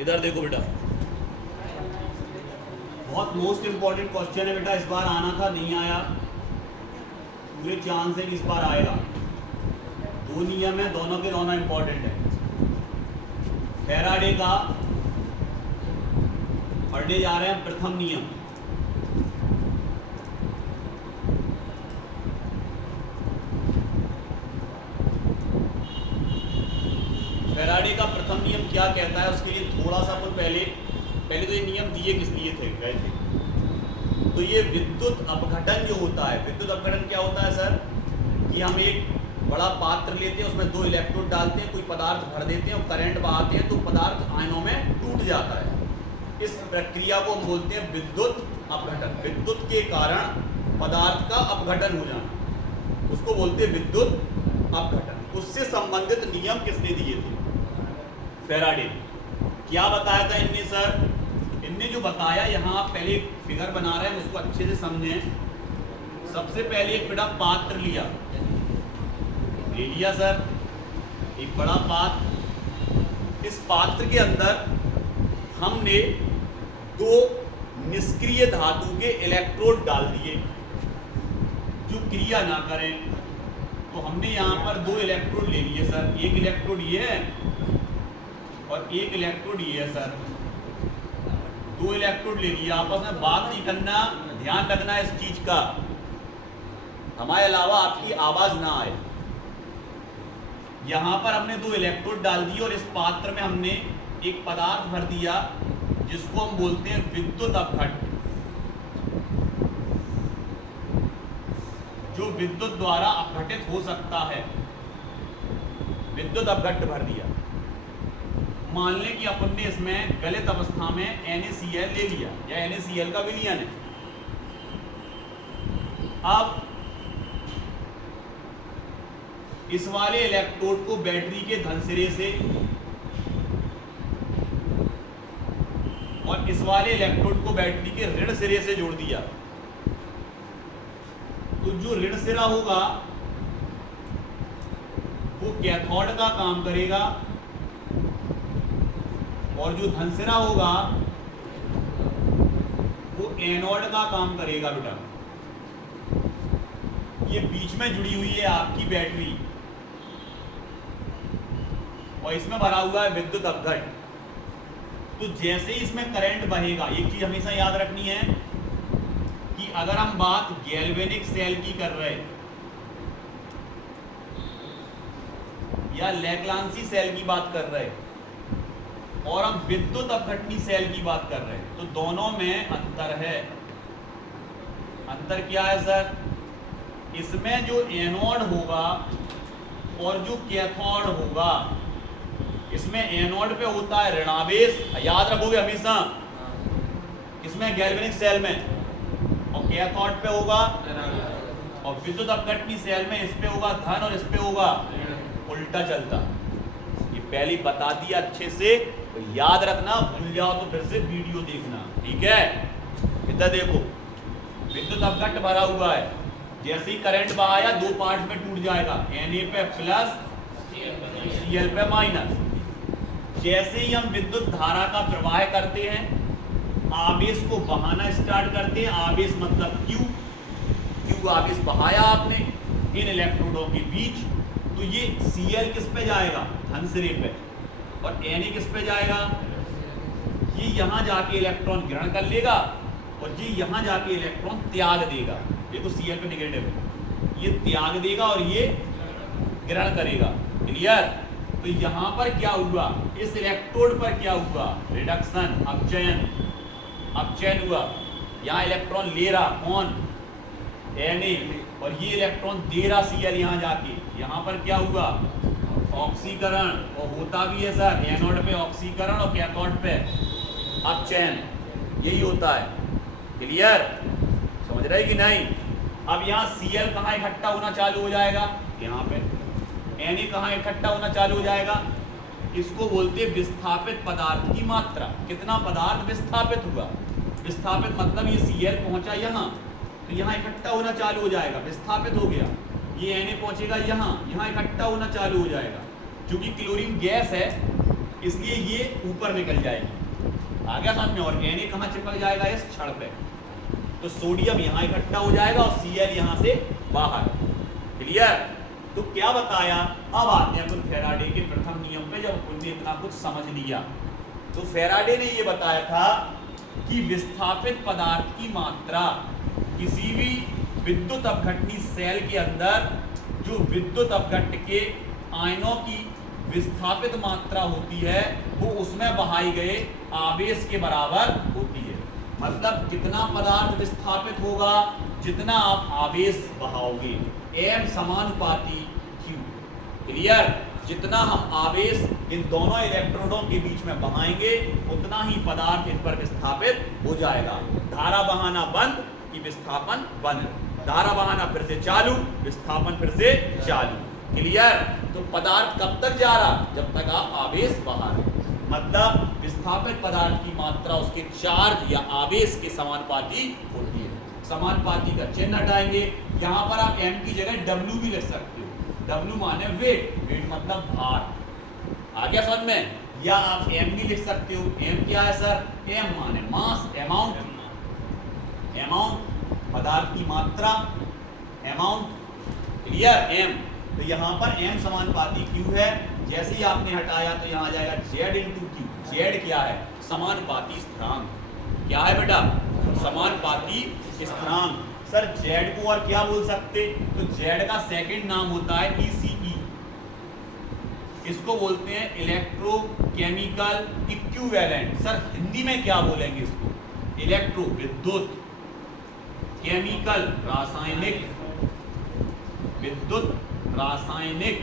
इधर देखो बेटा, बहुत मोस्ट इंपॉर्टेंट क्वेश्चन है बेटा, इस बार आना था नहीं आया, पूरे चांस है कि इस बार आएगा। दो नियम है, दोनों के दोनों इंपॉर्टेंट है। फैराडे का पढ़ने जा रहे हैं प्रथम नियम। फैराडे का प्रथम नियम क्या कहता है, उसके लिए थोड़ा सा अपन पहले तो ये नियम दिए किस लिए थे, गए थे। तो ये विद्युत अपघटन जो होता है, विद्युत अपघटन क्या होता है सर, कि हम एक बड़ा पात्र लेते हैं, उसमें 2 इलेक्ट्रोड डालते हैं, कोई पदार्थ भर देते हैं और करंट बहाते हैं, तो पदार्थ आयनों में टूट जाता है। इस प्रक्रिया को हम बोलते हैं विद्युत अपघटन। विद्युत के कारण पदार्थ का अपघटन हो जाना, उसको बोलते हैं विद्युत अपघटन। उससे संबंधित नियम किसने दिए थे? फैराडे। क्या बताया था इनने सर? इनने जो बताया, यहाँ आप पहले एक फिगर बना रहे हैं, उसको अच्छे से समझें। सबसे पहले एक बड़ा पात्र ले लिया सर, एक बड़ा पात्र। इस पात्र के अंदर हमने 2 निष्क्रिय धातु के इलेक्ट्रोड डाल दिए जो क्रिया ना करें। तो हमने यहाँ पर 2 इलेक्ट्रोड ले लिए सर, एक इलेक्ट्रोड ये है और एक इलेक्ट्रोड ये है सर। 2 इलेक्ट्रोड ले लिया, आपस में बात नहीं करना, ध्यान रखना इस चीज का, हमारे अलावा आपकी आवाज ना आए। यहां पर हमने 2 इलेक्ट्रोड डाल दिए और इस पात्र में हमने एक पदार्थ भर दिया जिसको हम बोलते हैं विद्युत अपघट, जो विद्युत द्वारा अपघटित हो सकता है। विद्युत अपघट भर दिया। मान लें कि अपन ने इसमें गलत अवस्था में NaCl ले लिया, या NaCl का विलयन है। अब इस वाले इलेक्ट्रोड को बैटरी के धन सिरे से और इस वाले इलेक्ट्रोड को बैटरी के ऋण सिरे से जोड़ दिया। तो जो ऋण सिरा होगा वो कैथोड का काम करेगा और जो धन सिरा होगा वो एनोड का काम करेगा बेटा। ये बीच में जुड़ी हुई है आपकी बैटरी और इसमें भरा हुआ है विद्युत अपघट। तो जैसे ही इसमें करंट बहेगा, एक चीज हमेशा याद रखनी है कि अगर हम बात गैल्वेनिक सेल की कर रहे हैं या लैग्रांजी सेल की बात कर रहे हैं और हम विद्युत अपघटनी सेल की बात कर रहे हैं, तो दोनों में अंतर है। अंतर क्या है सर? इसमें जो एनोड होगा और जो कैथोड होगा, इसमें एनोड पे होता है ऋणावेश, याद रखोगे हमेशा, इसमें गैल्वेनिक सेल में, और कैथोड पे होगा, और विद्युत अपघटनी सेल में इस पे होगा धन और इस पे होगा उल्टा चलता। ये पहले बता दिया अच्छे से, तो याद रखना, भूल जाओ तो फिर से वीडियो देखना, ठीक है? इधर देखो, विद्युत अपघट भरा हुआ है, जैसे ही करंट बहाया 2 पार्ट में टूट जाएगा, Na पे प्लस Cl पे माइनस। जैसे ही हम विद्युत धारा का प्रवाह करते हैं, आवेश को बहाना स्टार्ट करते हैं, आवेश मतलब Q आवेश बहाया आपने इन इलेक्ट्रोडों के बीच, तो ये Cl किस पे जाएगा? धन सिरे पे, और Na किस पे जाएगा? ये यहां जाके इलेक्ट्रॉन ग्रहण कर लेगा और ये यहां जाके इलेक्ट्रॉन त्याग देगा। देखो Cl पे नेगेटिव है, ये त्याग देगा और ये ग्रहण करेगा। क्लियर? तो यहां पर क्या हुआ? इस इलेक्ट्रोड पर क्या हुआ? रिडक्शन, अपचयन हुआ। यहाँ इलेक्ट्रॉन ले रहा कौन? Na, और ये इलेक्ट्रॉन दे रहा Cl यहाँ जाके। यहाँ पर क्या हुआ? ऑक्सीकरण, और होता भी है सर, एनोड पे ऑक्सीकरण और कैथोड पे अपचयन, यही होता है। क्लियर? समझ रहे कि नहीं? अब यहाँ Cl कहाँ इकट्ठा होना चालू हो जाएगा? यहाँ पे। Na कहाँ इकट्ठा होना चालू हो जाएगा? इसको बोलते हैं विस्थापित पदार्थ की मात्रा। कितना पदार्थ विस्थापित हुआ? विस्थापित मतलब ये Cl पहुंचा यहाँ, तो यहाँ इकट्ठा होना चालू हो जाएगा, विस्थापित हो गया। ये Na पहुंचेगा यहाँ, यहाँ इकट्ठा होना चालू हो जाएगा। क्योंकि क्लोरीन गैस है, इसलिए ये ऊपर निकल जाएगी। आ गया समझ में? और Na कहाँ चिपक जाएगा? इस छड़ पे। तो सोडियम यहाँ इकट्ठा हो जाएगा और Cl यहाँ से बाहर। क्लियर? तो क्या बताया? अब आते हैं अपन फैराडे के प्रथम नियम पे, जब उन्होंने इतना कुछ समझ लिया। तो फैराडे ने ये बताया था कि विस्थापित पदार्थ की मात्रा किसी भी विद्युत अपघटनी सेल के अंदर जो विद्युत अपघट्य के आयनों की विस्थापित मात्रा होती है वो उसमें बहाई गए आवेश के बराबर होती है। मतलब कितना पदार्थ विस्थापित होगा? जितना आप आवेश बहाओगे। M समानुपाती Q। क्लियर? जितना हम आवेश इन दोनों इलेक्ट्रोडों के बीच में बहाएंगे उतना ही पदार्थ इन पर विस्थापित हो जाएगा। धारा बहाना बंद कि विस्थापन बंद, धारा बहाना फिर से चालू, विस्थापन फिर से चालू। क्लियर? तो पदार्थ कब तक जा रहा? जब तक आप आवेश बहा रहे। मतलब विस्थापित पदार्थ की मात्रा उसके चार्ज या आवेश के समानुपाती होती है। समानुपाती का चिन्ह हटाएंगे। यहाँ पर आप M की जगह W भी लिख सकते हो। W माने वेट, वेट मतलब भार। आ गया समझ में? या आप M भी लिख सकते हो। M क्या है सर? M माने मास, अमाउंट, अमाउंट पदार्थ की मात्रा, अमाउंट। क्लियर? M। तो यहाँ पर M समानुपाती Q है। जैसे ही आपने हटाया तो यहाँ आ जाएगा Z इंटू Q। Z क्या है? समानुपाती स्थिरांक। क्या है बेटा? समानुपाती स्थिरांक। सर Z को और क्या बोल सकते? तो Z का सेकंड नाम होता है ECE। इसको बोलते हैं इलेक्ट्रोकेमिकल इक्विवेलेंट। सर हिंदी में क्या बोलेंगे इसको? इलेक्ट्रो विद्युत, केमिकल रासायनिक, विद्युत रासायनिक,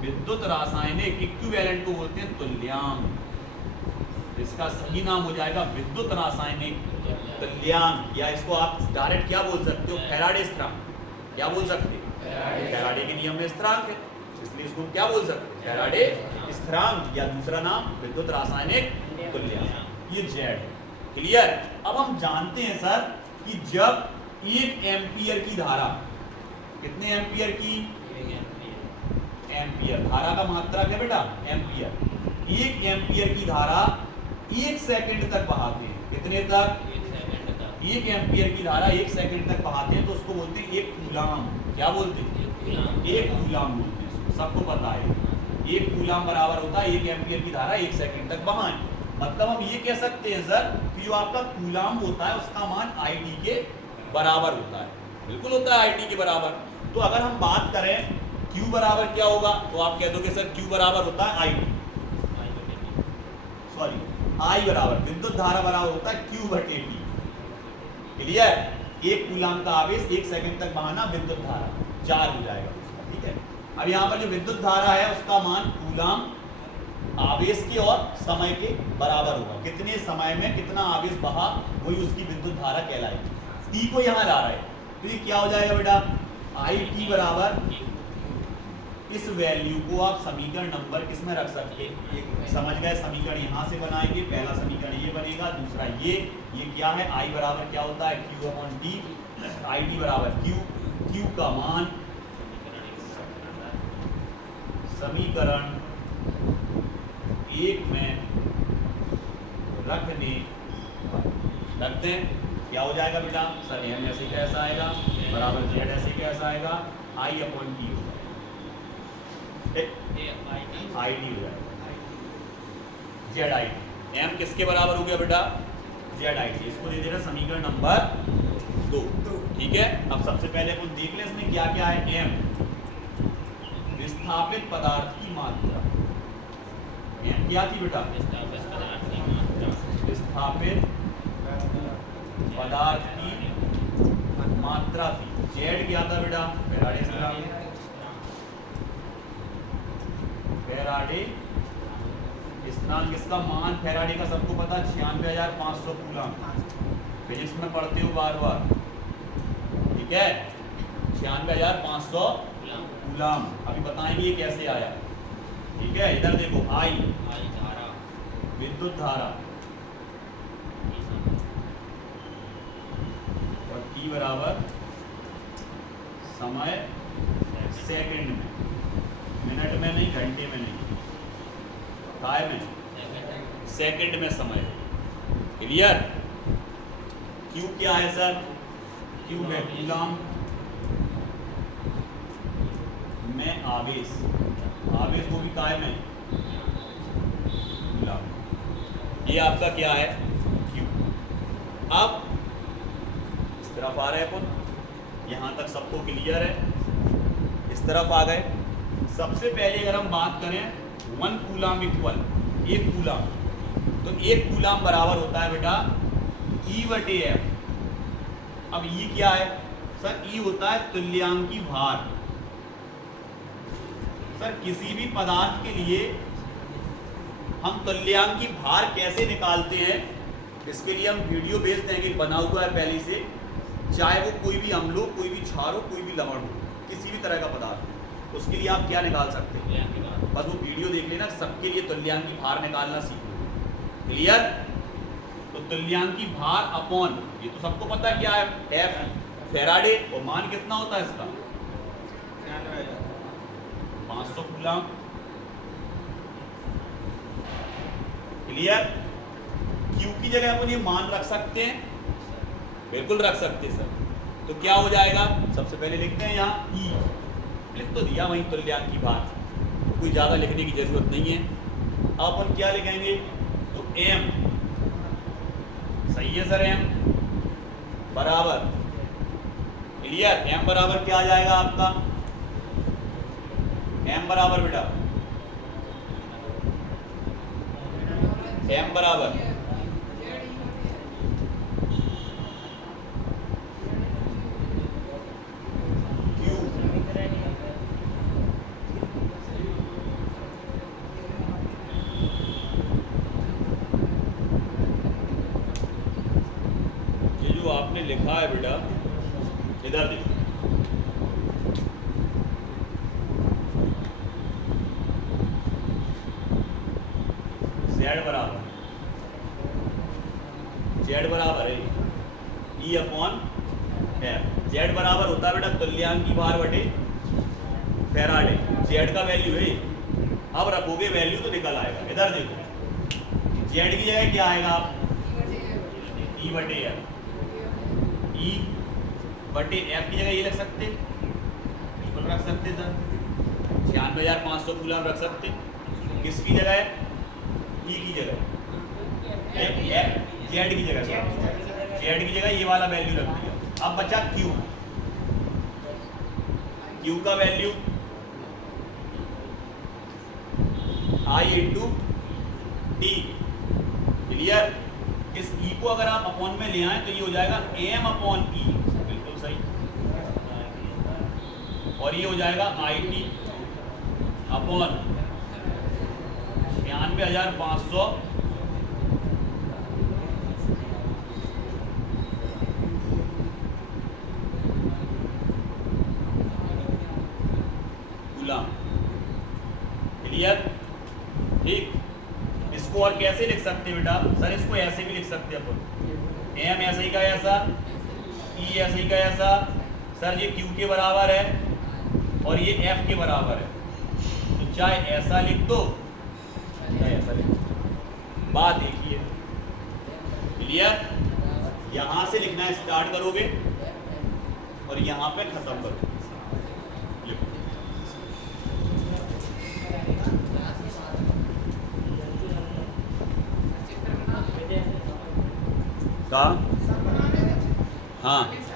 विद्युत रासायनिक। इक्विवेलेंट को बोलते हैं तुल्यांक। इसका सही नाम हो जाएगा विद्युत रासायनिक तुल्यांक। या इसको आप डायरेक्ट क्या बोल सकते हो? फैराडे स्थिरांक। क्या बोल सकते हैं? फैराडे के नियम में स्थिरांक है, इसलिए इसको क्या बोल सकते हैं? फैराडे स्थिरांक, या दूसरा नाम विद्युत रासायनिक तुल्यांक। ये Z। क्लियर? अब हम जानते हैं सर कि जब 1 एम्पियर की धारा, कितने एम्पियर की? एम्पियर। धारा का मात्रा क्या बेटा? एम्पियर। 1 एम्पियर की धारा 1 सेकंड तक बहाते हैं। कितने तक? 1 एम्पियर की धारा 1 सेकंड तक बहाते हैं तो उसको बोलते हैं 1 कूलाम। क्या बोलते हैं? 1 कूलाम बोलते हैं इसको। सबको पता है 1 कूलाम बराबर होता है 1 एम्पियर की धारा 1 सेकंड तक बहाएं। मतलब हम ये कह सकते हैं सर कि जो आपका कूलाम होता है उसका मान IT के बराबर होता है। बिल्कुल होता है IT के बराबर। तो अगर हम बात करें Q बराबर क्या होगा तो आप कह दोगे सर Q बराबर होता है IT, सॉरी I बराबर विद्युत धारा बराबर होता है Q/T। क्लियर? 1 कूलाम का आवेश 1 सेकंड तक बहाना, विद्युत धारा 4 हो जाएगा उसका। ठीक है? अब यहाँ पर जो विद्युत धारा है उसका मान कूलाम आवेश के और समय के बराबर होगा। कितने समय में कितना आवेश बहा वही उसकी विद्युत धारा कहलाएगी। T को यहाँ ला रहा है तो ये क्या हो जाएगा बेटा? IT बराबर, इस वैल्यू को आप समीकरण नंबर किसमें रख सकते हैं? समझ गए? समीकरण यहाँ से बनाएंगे। पहला समीकरण ये बनेगा, दूसरा ये क्या है? I बराबर क्या होता है? Q/T। IT बराबर Q का मान समीकरण 1 में रखने रख दें। क्या हो जाएगा बेटा? सर M ऐसे कैसा आएगा बराबर Z ऐसे कैसा आएगा? I/T हो जाएगा। IT हो जाएगा ZIT। M किसके बराबर हो गया बेटा? ZIT। इसको दे देना समीकरण नंबर 2। ठीक है? अब सबसे पहले अपन देख लें इसमें क्या क्या है। M विस्थापित पदार्थ की मात्रा। M क्या थी बेटा? विस्थापित पदार्थ की मात्रा थी। Z क्या था बेटा? फैराडे स्थिरांक। फैराडे स्थिरांक इसका मान फैराडे का सबको पता 96,500 कूलम। फिजिक्स में पढ़ते हो बार बार। ठीक है? 96,500 कूलम। अभी बताएंगे ये कैसे आया। ठीक है? इधर देखो I विद्युत धारा और T बराबर समय सेकंड में, मिनट में नहीं, घंटे में नहीं, काय में, सेकंड में समय। क्लियर? क्यू क्या है सर? क्यू है कूलाम में आवेश, आवेश वो भी काय में कूलाम। ये आपका क्या है? क्यू। अब इस तरफ आ रहे हैं अपन, यहाँ तक सबको क्लियर है? इस तरफ आ गए। सबसे पहले अगर हम बात करें 1 कूलाम इक्वल 1 कूलाम, तो 1 कूलाम बराबर होता है बेटा E/F। अब E क्या है सर? E होता है तुल्यांकी भार। सर किसी भी पदार्थ के लिए हम तुल्यांकी भार कैसे निकालते हैं, इसके लिए हम वीडियो भेज देंगे, बना हुआ है पहले से। चाहे वो कोई भी अम्ल हो, कोई भी क्षार हो, कोई भी लवण हो, किसी भी तरह का पदार्थ, उसके लिए आप क्या निकाल सकते हैं? बस वो वीडियो देख लेना, सबके लिए तुल्यांकी भार निकालना सीखो। क्लियर? तो तुल्यांकी भार अपॉन, ये तो सबको पता है क्या है, F फैराडे, और मान कितना होता है इसका? 500 कूलाम। क्लियर? Q की जगह अपन ये मान रख सकते हैं, बिल्कुल रख सकते हैं सर। तो क्या हो जाएगा? सबसे पहले लिखते हैं यहाँ E, लिख तो दिया वहीं तुल्यांकी भार, कोई ज़्यादा लिखने की जरूरत नहीं है। अब अपन क्या लिखेंगे? तो M, सही है सर, M बराबर, क्लियर? M बराबर क्या आ जाएगा आपका? M बराबर बेटा, M बराबर आपने लिखा है बेटा, इधर देखो, Z बराबर है E/F। Z बराबर होता है बेटा तुल्यांकी भार बटे फैराडे। Z का वैल्यू है, अब रखोगे वैल्यू तो निकल आएगा। इधर देखो, Z की जगह क्या आएगा? आप E/F, E/F की जगह ये रख सकते, बिल्कुल रख सकते सर, 96,500 कूलाम रख सकते। किसकी जगह है? E की जगह, Z की जगह, Z की जगह ये वाला वैल्यू रख दिया। अब बचा Q, Q का वैल्यू I/T। क्लियर? इस E को अगर आप अपॉन में ले आए तो ये हो जाएगा M/E, बिल्कुल सही, और ये हो जाएगा IT अपॉन 96,500 कूलाम। क्लियर? ठीक। इसको और कैसे लिख सकते हैं बेटा? सर इसको ऐसे भी लिख सकते हैं अपन, M ऐसे ही का ऐसा, E ऐसे ही का ऐसा। सर ये Q के बराबर है और ये F के बराबर है, तो चाहे ऐसा लिख दो चाहे ऐसा लिख दो, बात एक ही है। क्लियर? यहां से लिखना स्टार्ट करोगे और यहां पे खत्म करोगे। का हाँ